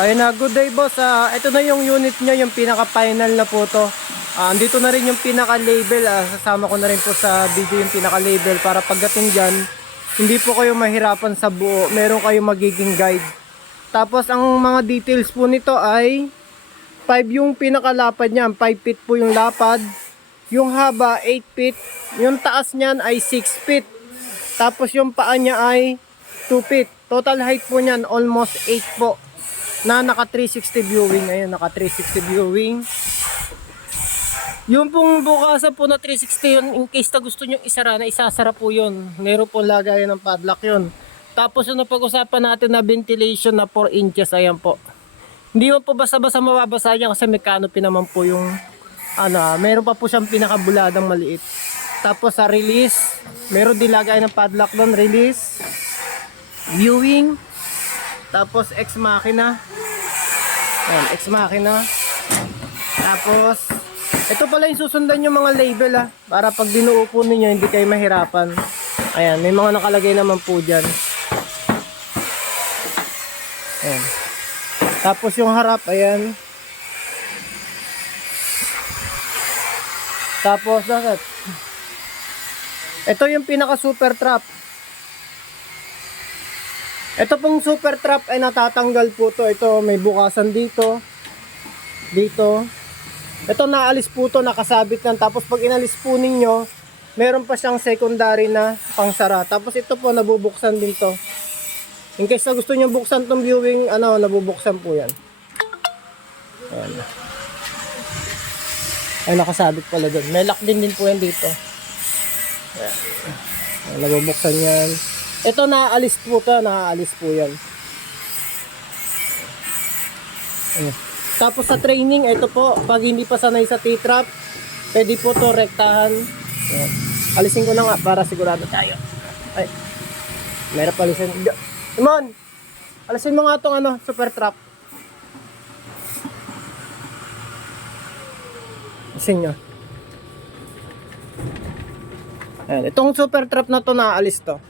Ayun na, good day boss. Ito na yung unit nyo, yung pinaka-final na po to. Andito na rin yung pinaka-label. Sasama ko na rin po sa video yung pinaka-label para pagdating dyan, hindi po kayo mahirapan sa buo. Meron kayong magiging guide. Tapos ang mga details po nito ay 5 yung pinaka-lapad niyan. 5 feet po yung lapad. Yung haba 8 feet. Yung taas niyan ay 6 feet. Tapos yung paa niya ay 2 feet. Total height po niyan almost 8 po. Na naka 360 viewing. Ayun, naka 360 viewing. Yung pong bukasan po na 360 yun, in case na gusto nyo isara na isasara po yun. Meron po lagayan ng padlock yun. Tapos yung napag-usapan natin na ventilation na 4 inches, ayan po. Hindi mo po basta-basta mababasa yan kasi may canopy naman po yung meron pa po siyang pinakabuladang maliit. Tapos sa release, meron din lagayan ng padlock doon, release, viewing, tapos ex machina. Ayan, ex machina. Tapos ito pala yung susundan yung mga label para pag dinuo po ninyo hindi kayo mahirapan. Ayan, may mga nakalagay naman po dyan. Ayan. Tapos yung harap, ayan. Tapos bakit? Ito yung pinaka super trap. Ito pong super trap ay natatanggal po to. Ito may bukasan dito. Dito. Ito naalis po to, nakasabit lang. Tapos pag inalis po ninyo, meron pa siyang secondary na pangsara. Tapos ito po nabubuksan din to. In case na gusto niyo buksan tong viewing, nabubuksan po yan. Ayan. Ay, nakasabit pala doon. May lock din po yan dito. Ayan. Ayan, nabubuksan yan. Ito naaalis po to, naaalis po yan. Ayan. Tapos sa training, ito po, pag hindi pa sanay sa T-trap, pwede po to rektahan. Ayan. Alisin ko na nga para sigurado tayo. Ay, mayroon pa alisin. Simon, alisin mo nga itong super trap. Alisin nyo. Ayan, itong super trap na to naaalis to.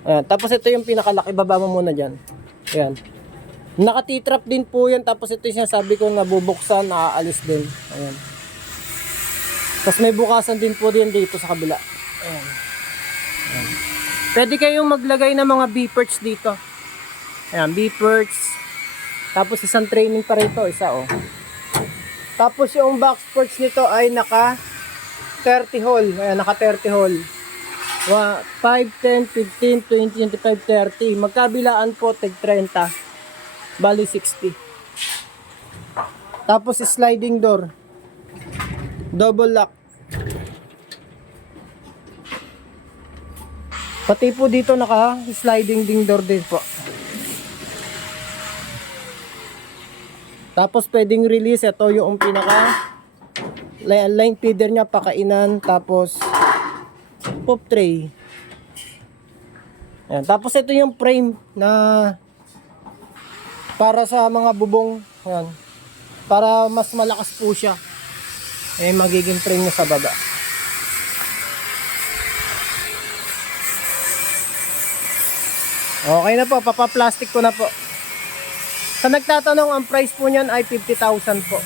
Ayan, tapos ito yung pinakalaki, baba mo muna dyan. Ayan. Naka T-trap din po yan. Tapos ito yung sabi ko nabubuksan, naaalis din. Ayan. Tapos may bukasan din po din dito sa kabila. Ayan. Ayan. Pwede kayong maglagay ng mga B-perch dito. Ayan, B-perch. Tapos isang training pa rito, isa Tapos yung box perch nito ay naka 30 hole. Ayan, naka 30 hole. 5, 10, 15, 20, 25, 30. Magkabilaan po, tig 30. Bali 60. Tapos sliding door. Double lock. Pati po dito naka sliding ding door din po. Tapos pwedeng release. Ito yung pinaka line feeder nya, pakainan. Tapos pop tray. Ayan. Tapos ito yung frame na para sa mga bubong. Ayan. Para mas malakas po siya. Magiging frame niya sa baba. Okay na po, papa-plastic ko na po. Sa nagtatanong, ang price po niyan ay 50,000 po.